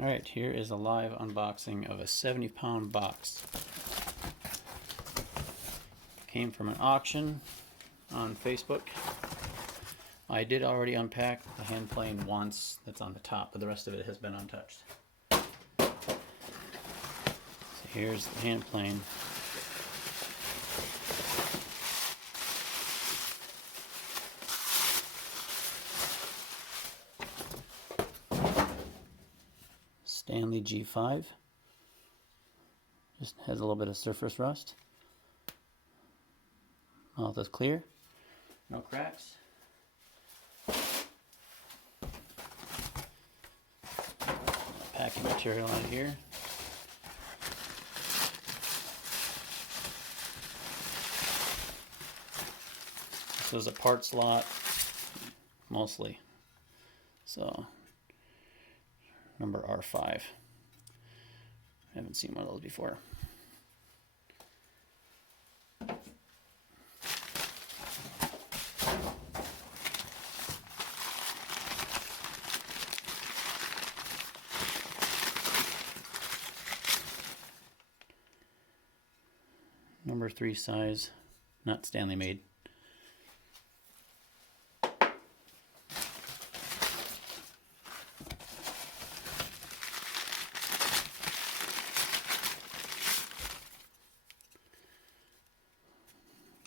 Alright, here is a live unboxing of a 70-pound box. Came from an auction on Facebook. I did already unpack the hand plane once, that's on the top, but the rest of it has been untouched. So here's the hand plane. Stanley G5. Just has a little bit of surface rust. Mouth is clear, no cracks. Packing material on here. This was a part slot, mostly. So, number R5. I haven't seen one of those before. Number 3 size, not Stanley made.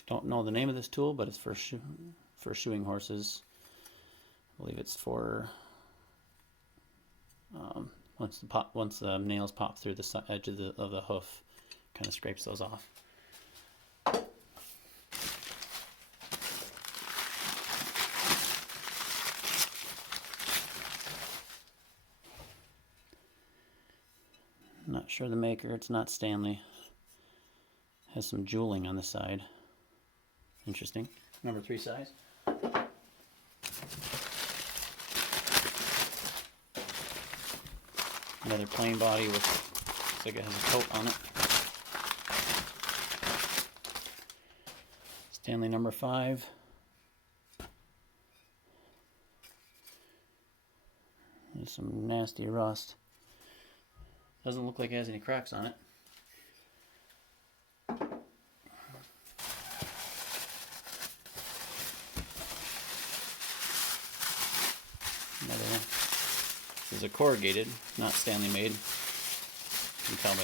Don't know the name of this tool, but it's for shoeing horses. I believe it's for once the nails pop through the edge of the hoof, kind of scrapes those off. Not sure the maker. It's not Stanley. Has some jeweling on the side. Interesting. Number 3 size. Another plain body with, looks like it has a coat on it. Stanley number 5. There's some nasty rust. Doesn't look like it has any cracks on it. Another one. This is a corrugated, not Stanley made. You can tell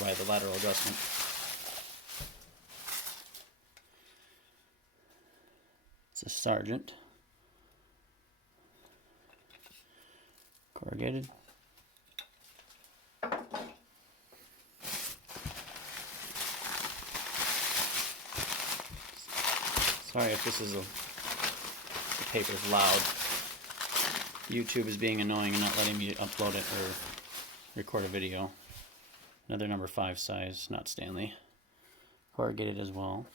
by the lateral adjustment. It's a Sargent. Corrugated. Sorry if this is the paper's loud. YouTube is being annoying and not letting me upload it or record a video. Another number 5 size, not Stanley. Corrugated as well.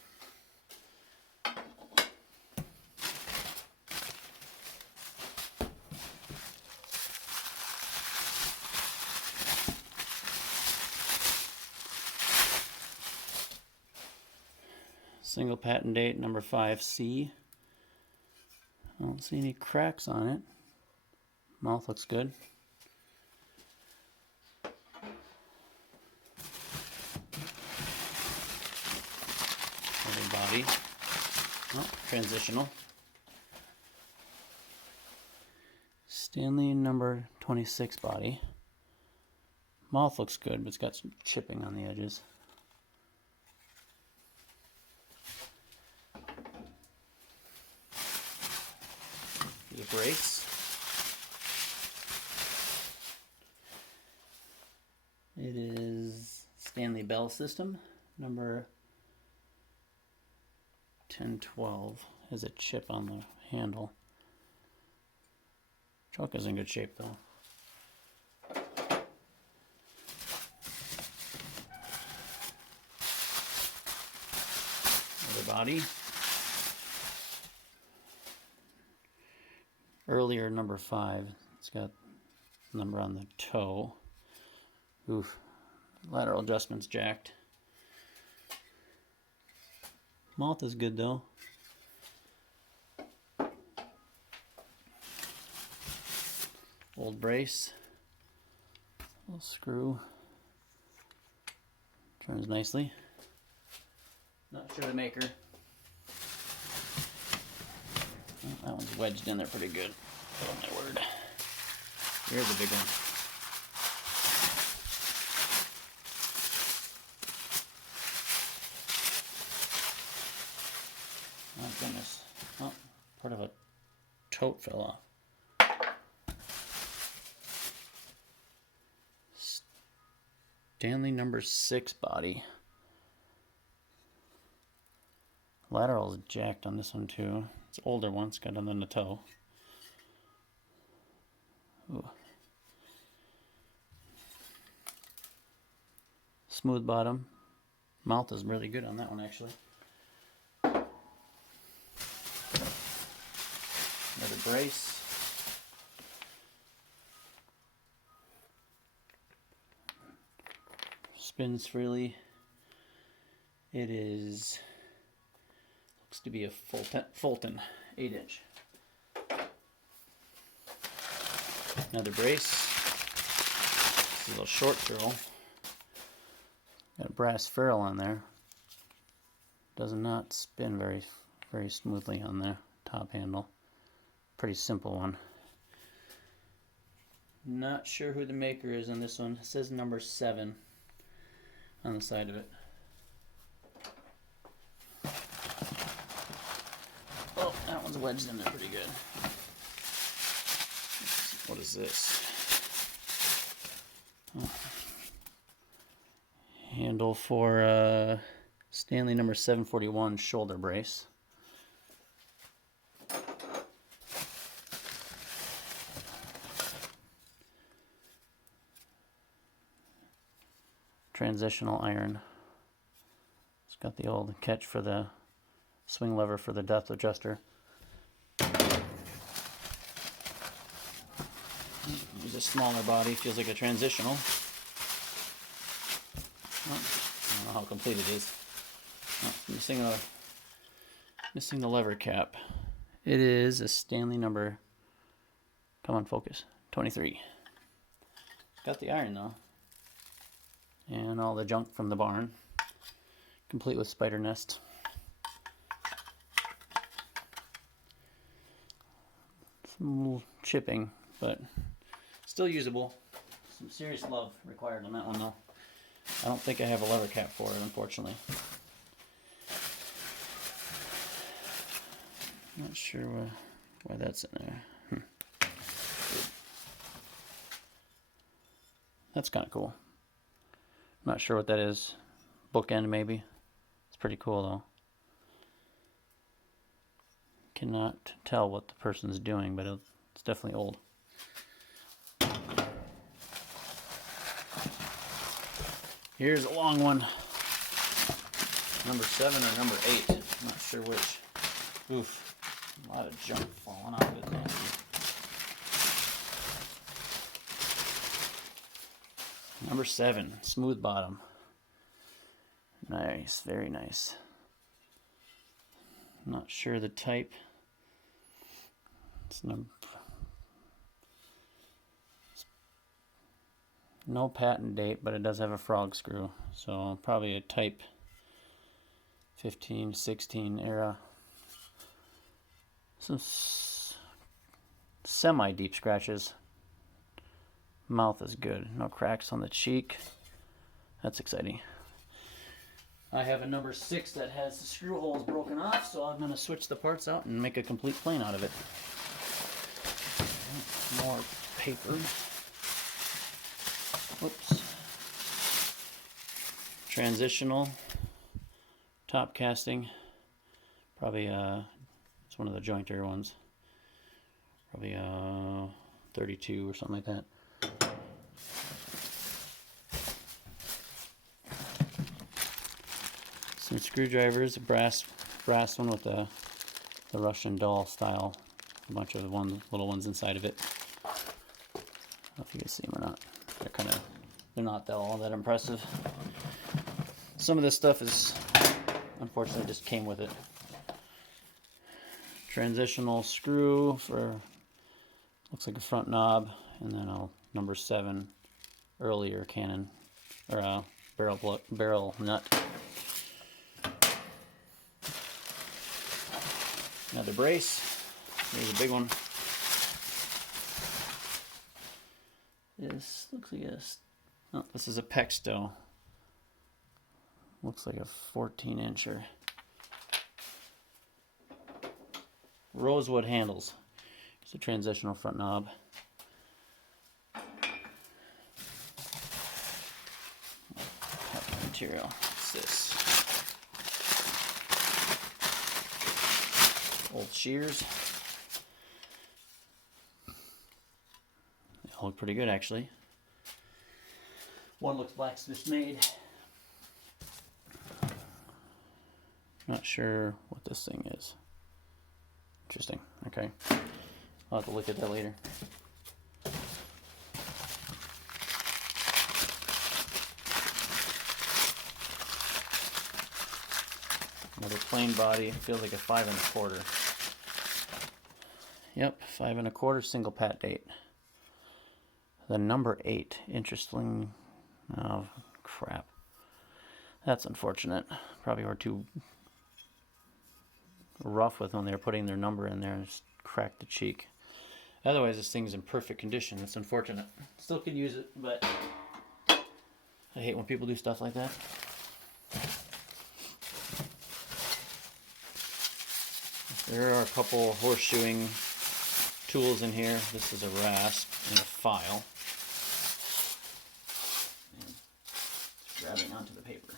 Single patent date, number 5C. I don't see any cracks on it. Mouth looks good. Other body. Oh, transitional. Stanley number 26 body. Mouth looks good, but it's got some chipping on the edges. The brace. It is Stanley Bell System, number 1012. Has a chip on the handle. Truck is in good shape though. Other body. Earlier number 5, it's got number on the toe. Oof, lateral adjustment's jacked. Mouth is good though. Old brace. Little screw. Turns nicely. Not sure the maker. Oh, that one's wedged in there pretty good. Oh my word. Here's a big one. Oh goodness. Oh, part of a tote fell off. Stanley number 6 body. Lateral is jacked on this one too. It's an older one, it's got nothing on the toe. Ooh. Smooth bottom. Mouth is really good on that one actually. Another brace. Spins freely. It is, looks to be a Fulton 8-inch. Another brace. This is a little short ferrule. Got a brass ferrule on there. Does not spin very smoothly on the top handle. Pretty simple one. Not sure who the maker is on this one. It says number 7 on the side of it. Oh, that one's wedged in there pretty good. What is this? Oh. Handle for Stanley number 741 shoulder brace. Transitional iron. It's got the old catch for the swing lever for the depth adjuster. Use a smaller body, feels like a transitional. Oh, I don't know how complete it is. Oh, missing the lever cap. It is a Stanley number, come on focus, 23. Got the iron though. And all the junk from the barn, complete with spider nest. Some chipping, but still usable. Some serious love required on that one though. I don't think I have a lever cap for it, unfortunately. Not sure why that's in there. That's kind of cool. Not sure what that is. Bookend maybe. It's pretty cool though. Cannot tell what the person's doing, but it's definitely old. Here's a long one. Number 7 or number 8. I'm not sure which. Oof. A lot of junk falling off of it though. Number 7, smooth bottom. Nice, very nice. Not sure the type. It's no patent date, but it does have a frog screw. So probably a type 15, 16 era. Some semi-deep scratches. Mouth is good. No cracks on the cheek. That's exciting. I have a number 6 that has the screw holes broken off, so I'm going to switch the parts out and make a complete plane out of it. More paper. Whoops. Transitional top casting. Probably it's one of the jointer ones. Probably 32 or something like that. Some screwdrivers, a brass one with the Russian doll style. A bunch of little ones inside of it. I don't know if you can see them or not. They're not all that impressive. Some of this stuff is unfortunately just came with it. Transitional screw for, looks like a front knob, and then a number 7 earlier cannon or barrel nut. Another brace. Here's a big one. This looks like oh, this is a Pexto. Looks like a 14-incher. Rosewood handles. It's a transitional front knob. Material. What's this? Old shears. They all look pretty good, actually. One looks blacksmith made. Not sure what this thing is. Interesting. Okay. I'll have to look at that later. Another plain body. Feels like a 5 1/4. Yep, 5 1/4 single pat date. The number 8. Interesting. Oh, crap. That's unfortunate. Probably were too rough with when they were putting their number in there and just cracked the cheek. Otherwise, this thing's in perfect condition. That's unfortunate. Still could use it, but I hate when people do stuff like that. There are a couple horseshoeing tools in here. This is a rasp and a file. And it's grabbing onto the paper.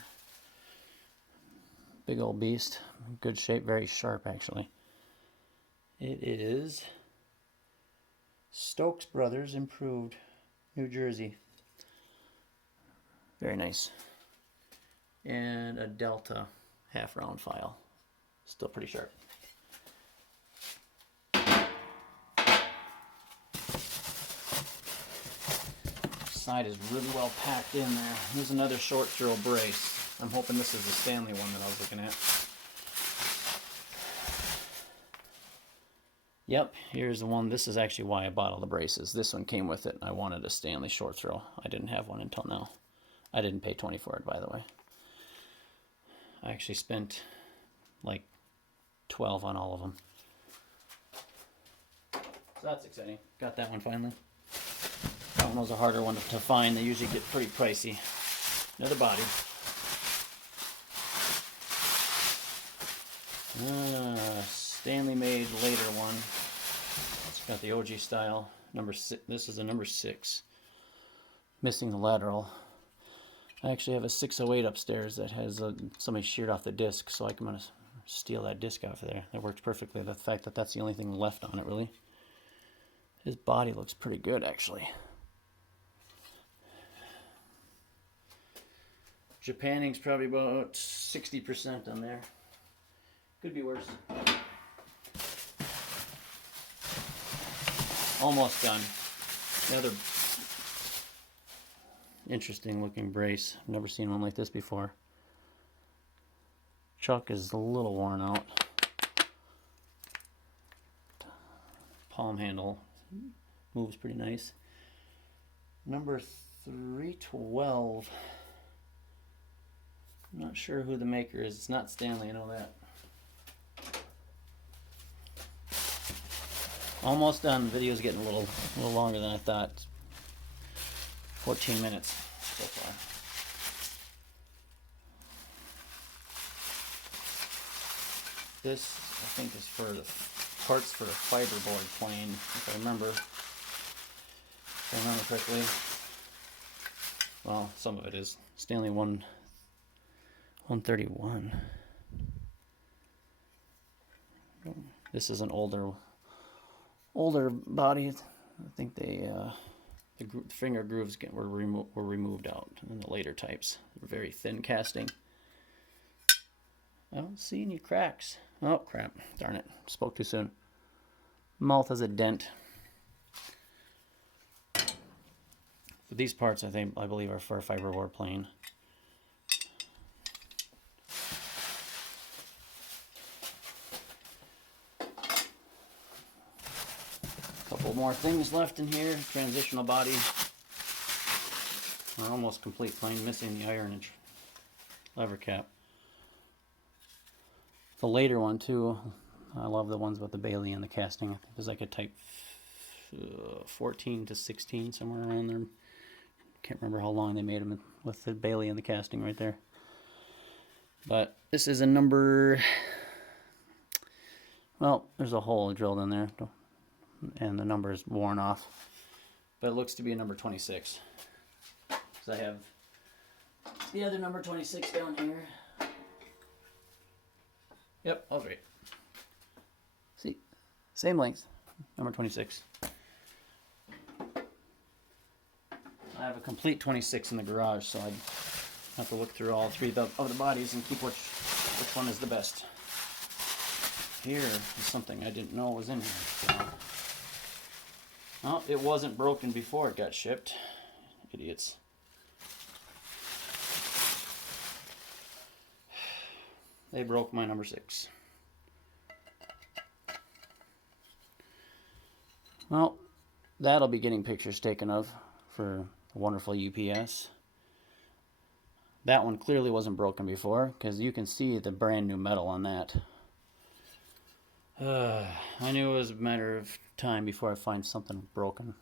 Big old beast. Good shape, very sharp actually. It is Stokes Brothers Improved, New Jersey. Very nice. And a Delta half round file. Still pretty sharp. Side is really well packed in there. Here's another short throw brace. I'm hoping this is the Stanley one that I was looking at. Yep, here's the one. This is actually why I bought all the braces. This one came with it. I wanted a Stanley short throw. I didn't have one until now. I didn't pay $20 for it, by the way. I actually spent like $12 on all of them. So that's exciting. Got that one finally. That one was a harder one to find. They usually get pretty pricey. Another body. Stanley made later one. It's got the OG style. Number 6. This is a number 6. Missing the lateral. I actually have a 608 upstairs that has somebody sheared off the disc, so I'm going to steal that disc out of there. That works perfectly. The fact that that's the only thing left on it, really. His body looks pretty good, actually. Japanning's probably about 60% on there. Could be worse. Almost done. Another interesting looking brace. I've never seen one like this before. Chuck is a little worn out. Palm handle moves pretty nice. Number 312. I'm not sure who the maker is. It's not Stanley, I know that. Almost done. The video's getting a little longer than I thought. 14 minutes so far. This, I think, is for the parts for the fiberboard plane, if I remember correctly. Well, some of it is. Stanley 131. This is an older body. I think they the finger grooves were removed out in the later types. They're very thin casting. I don't see any cracks. Oh crap! Darn it! Spoke too soon. Mouth has a dent. But these parts, I believe, are for a fiberboard plane. Couple more things left in here. Transitional body. are almost complete plane, missing the iron and lever cap. The later one too, I love the ones with the Bailey and the casting. I think there's like a type 14 to 16, somewhere around there. Can't remember how long they made them with the Bailey and the casting right there. But this is a number, well, there's a hole drilled in there, and the number is worn off. But it looks to be a number 26. So I have the other number 26 down here. Yep, all right. See, same length, number 26. I have a complete 26 in the garage, so I'd have to look through all three of the bodies and keep which one is the best. Here is something I didn't know was in here. So. Well, it wasn't broken before it got shipped. Idiots. They broke my number 6. Well, that'll be getting pictures taken of for the wonderful UPS. That one clearly wasn't broken before, because you can see the brand new metal on that. I knew it was a matter of time before I find something broken.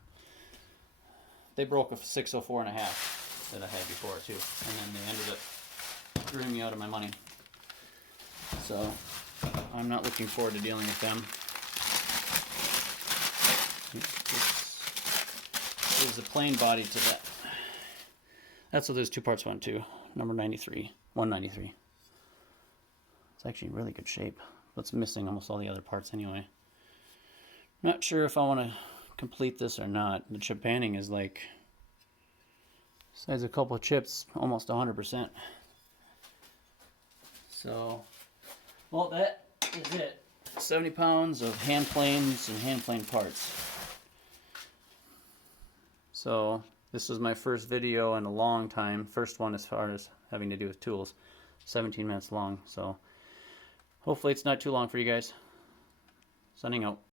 They broke a 604.5 that I had before too, and then they ended up screwing me out of my money. So I'm not looking forward to dealing with them. There's a plain body to that. That's what those two parts went to. Number 93, 193. It's actually in really good shape. But it's missing almost all the other parts anyway. Not sure if I want to complete this or not. The chip banding is like, besides a couple of chips, almost 100%. So, well, that is it. 70 pounds of hand planes and hand plane parts. So, this was my first video in a long time. First one as far as having to do with tools. 17 minutes long, so hopefully it's not too long for you guys. Signing out.